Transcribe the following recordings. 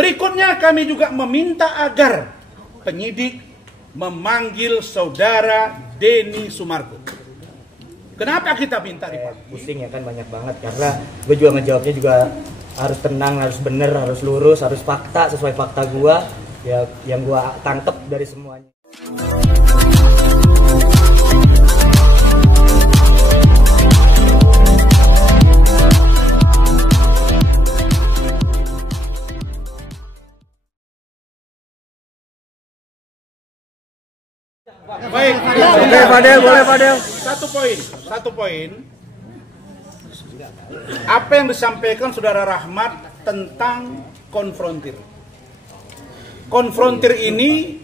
Berikutnya kami juga meminta agar penyidik memanggil saudara Denny Sumargo. Kenapa kita minta dipanggil? Pusing ya kan, banyak banget, karena gue juga ngejawabnya juga harus tenang, harus bener, harus lurus, harus fakta, sesuai fakta gue ya, yang gue tangkep dari semuanya. Baik, Oke, Fadel, boleh Fadel. Satu poin. Apa yang disampaikan Saudara Rahmat tentang konfrontir. Konfrontir ini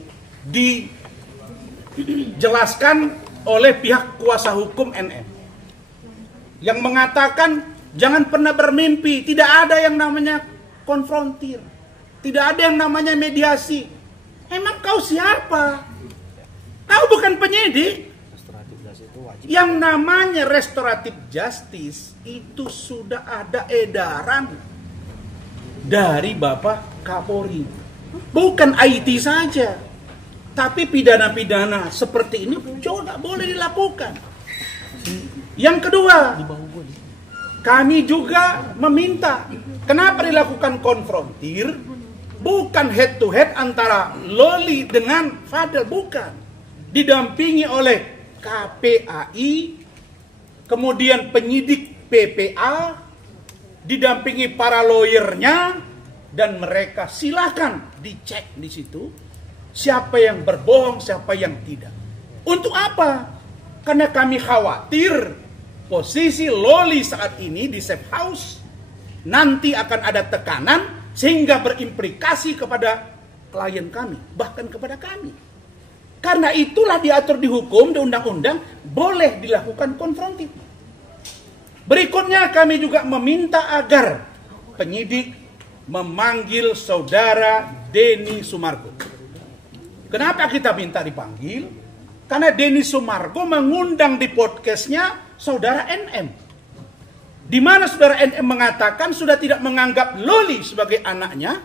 dijelaskan oleh pihak kuasa hukum NM yang mengatakan jangan pernah bermimpi, tidak ada yang namanya konfrontir, tidak ada yang namanya mediasi. Emang kau siapa? Kau bukan penyidik. Yang namanya restoratif justice itu sudah ada edaran dari Bapak Kapolri. Bukan IT saja, tapi pidana-pidana seperti ini juga boleh dilakukan. Yang kedua, kami juga meminta, kenapa dilakukan konfrontir? Bukan head to head antara Loli dengan Fadel, bukan. Didampingi oleh KPAI, kemudian penyidik PPA, didampingi para lawyernya, dan mereka silakan dicek di situ siapa yang berbohong, siapa yang tidak. Untuk apa? Karena kami khawatir posisi Loli saat ini di safe house nanti akan ada tekanan sehingga berimplikasi kepada klien kami, bahkan kepada kami. Karena itulah diatur di hukum, di undang-undang, boleh dilakukan konfrontir. Berikutnya kami juga meminta agar penyidik memanggil saudara Denny Sumargo. Kenapa kita minta dipanggil? Karena Denny Sumargo mengundang di podcastnya saudara NM. Di mana saudara NM mengatakan sudah tidak menganggap Loli sebagai anaknya,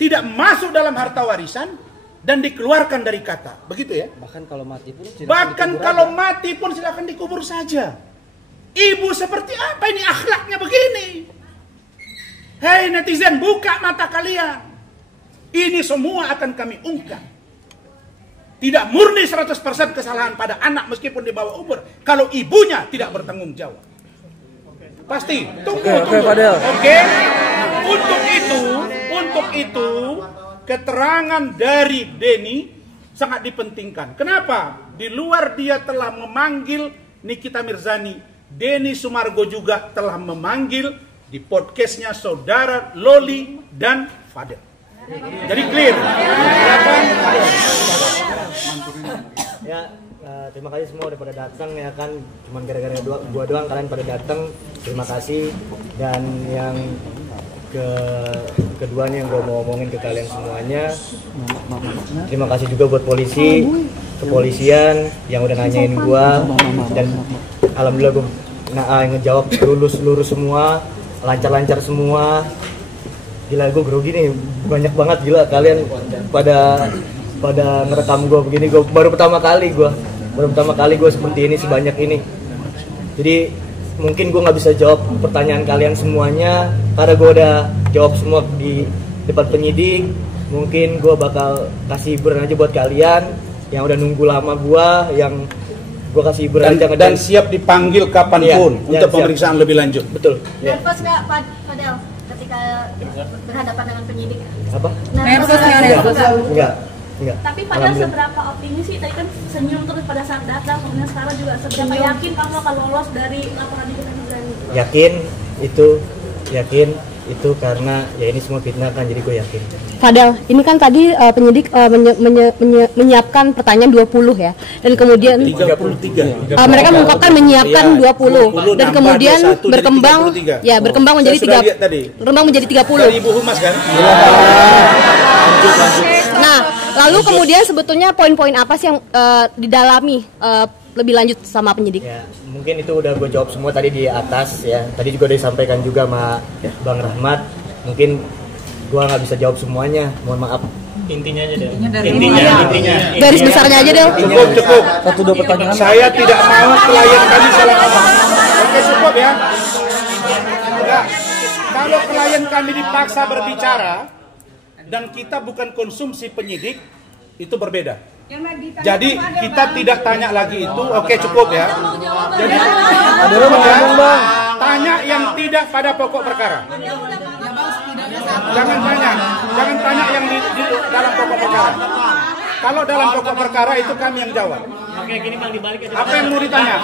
tidak masuk dalam harta warisan, dan dikeluarkan dari kata, begitu ya? Bahkan kalau mati pun silakan dikubur saja. Ibu seperti apa ini akhlaknya begini? Hei netizen, buka mata kalian. Ini semua akan kami ungkap. Tidak murni 100% kesalahan pada anak meskipun di bawah umur, kalau ibunya tidak bertanggung jawab. Pasti. Tunggu. Oke. Untuk itu keterangan dari Denny sangat dipentingkan. Kenapa? Di luar dia telah memanggil Nikita Mirzani, Denny Sumargo juga telah memanggil di podcastnya saudara Loli dan Fadel. Jadi clear. Ya, terima kasih semua udah pada datang ya kan. Cuman gara-gara gua doang kalian pada datang. Terima kasih. Dan yang keduanya yang gue mau omongin ke kalian semuanya, terima kasih juga buat polisi, kepolisian yang udah nanyain gue, dan alhamdulillah gue ngejawab lurus semua, lancar semua. Gila, gue grogi nih, banyak banget, gila kalian pada ngerekam gue begini. Gue baru pertama kali gue seperti ini, sebanyak ini. Jadi mungkin gue nggak bisa jawab pertanyaan kalian semuanya karena gue udah jawab semua di depan penyidik. Mungkin gue bakal kasih hiburan aja buat kalian yang udah nunggu lama yang gue kasih hiburan aja. Dan siap dipanggil kapanpun untuk pemeriksaan lebih lanjut. Betul. Nervous nggak Fadel ketika berhadapan dengan penyidik? Apa? Nervous Enggak. Tapi padahal seberapa optimis sih, tadi kan senyum terus pada saat datang, kemudian sekarang juga seberapa yakin kamu akan lolos dari laporan Nikita Mirzani? Yakin itu karena ya ini semua fitnah kan, jadi gue yakin. Fadel, ini kan tadi penyidik menyiapkan pertanyaan 20 ya, dan kemudian 33. Mereka mengungkapkan menyiapkan 20 dan kemudian berkembang menjadi 30. Dari Ibu Humas kan? Lanjut. Nah, lalu kemudian sebetulnya poin-poin apa sih yang didalami lebih lanjut sama penyidik? Ya, mungkin itu udah gue jawab semua tadi di atas ya. Tadi juga udah disampaikan juga sama Bang Rahmat. Mungkin gua nggak bisa jawab semuanya, mohon maaf. Intinya aja deh. Intinya. Garis besarnya aja Del. Cukup. Satu dua pertanyaan. Saya tidak mau klien kami salah ngomong. Oke, cukup ya. Enggak. Kalau klien kami dipaksa berbicara dan kita bukan konsumsi penyidik, itu berbeda. Jadi kita tidak tanya lagi itu. Oke, cukup ya. Jadi cukup ya. Tanya yang tidak pada pokok perkara. Jangan tanya yang di dalam pokok perkara. Kalau dalam pokok perkara itu kami yang jawab. Oke, gini Bang, dibalik aja. Apa yang mau ditanya?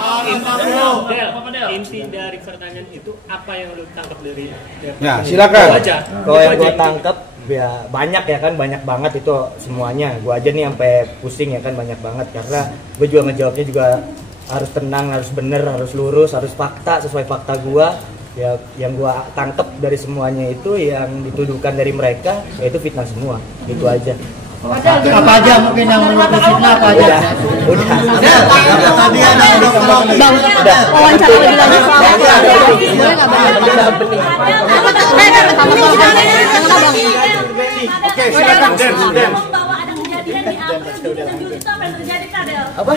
Inti dari pertanyaan itu apa yang lu tangkap dari Ya, silakan. Kalau yang gua tangkap ya banyak ya kan, banyak banget itu semuanya. Gua aja nih sampai pusing ya kan, banyak banget karena gua juga ngejawabnya juga harus tenang, harus bener, harus lurus, harus fakta sesuai fakta gua. Ya, yang gua tangkap dari semuanya itu yang dituduhkan dari mereka yaitu fitnah semua. Gitu aja. Apa aja mungkin yang menurut fitnah apa aja? Udah. Bang, wawancara lebih lanjut soal boleh nggak Bang? Oke, silakan Den. Bahwa ada kejadian di April di Juli itu apa yang terjadi Kak Del? Apa?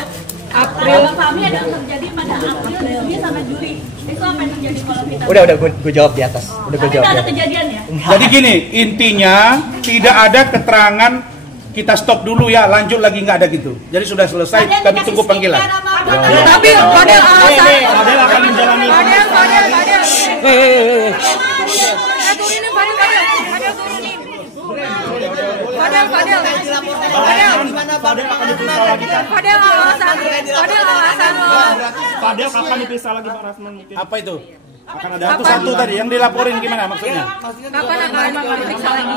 April kami ada yang terjadi pada April, Juli sama Juli. Itu apa yang terjadi kalau kita? Udah gua jawab di atas. Udah gua Tapi jawab. nggak ada Ya. kejadian ya? Jadi gini, intinya tidak ada keterangan. Kita stop dulu ya, lanjut lagi nggak ada gitu. Jadi sudah selesai, kami tunggu panggilan. Tapi Fadel alasan. Fadel akan menjalani Fadel kapan diperiksa lagi Pak Rasman mungkin? Apa itu? Satu tadi yang dilaporin gimana maksudnya? Kapan akan diperiksa lagi?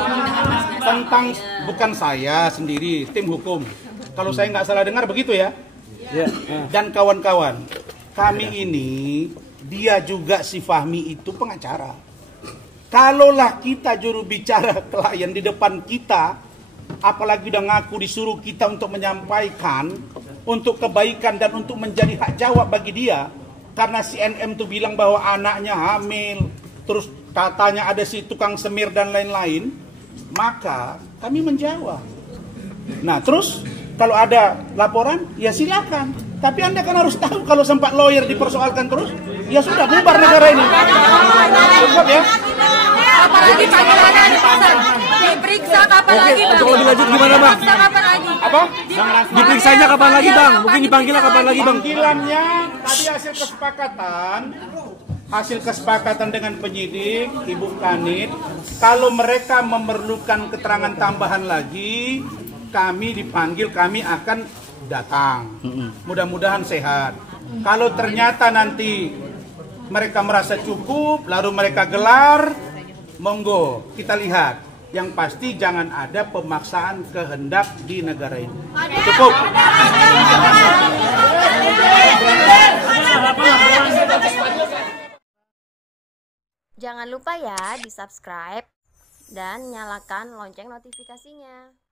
Tentang bukan saya sendiri, tim hukum. Kalau saya nggak salah dengar begitu ya. Dan kawan-kawan, kami ini dia juga si Fahmi itu pengacara. Kalaulah kita juru bicara klien di depan kita, apalagi udah ngaku disuruh kita untuk menyampaikan untuk kebaikan dan untuk menjadi hak jawab bagi dia, karena si NM tuh bilang bahwa anaknya hamil, terus katanya ada si tukang semir dan lain-lain, maka kami menjawab. Nah terus kalau ada laporan ya silakan, tapi Anda kan harus tahu kalau sempat lawyer dipersoalkan terus, ya sudah bubar negara ini. Cukup ya. Apalagi panggilannya diperiksa kapan lagi Bang? Untuk lebih lanjut gimana Bang? Diperiksa kapan lagi? Apa? Diperiksanya kapan lagi Bang? Mungkin dipanggilnya kapan lagi Bang? Panggilannya tadi hasil kesepakatan dengan penyidik, Ibu Kanit, kalau mereka memerlukan keterangan tambahan lagi, kami dipanggil, kami akan datang. Mudah-mudahan sehat. Kalau ternyata nanti mereka merasa cukup, lalu mereka gelar, monggo kita lihat. Yang pasti jangan ada pemaksaan kehendak di negara ini. Cukup. Jangan lupa ya di subscribe dan nyalakan lonceng notifikasinya.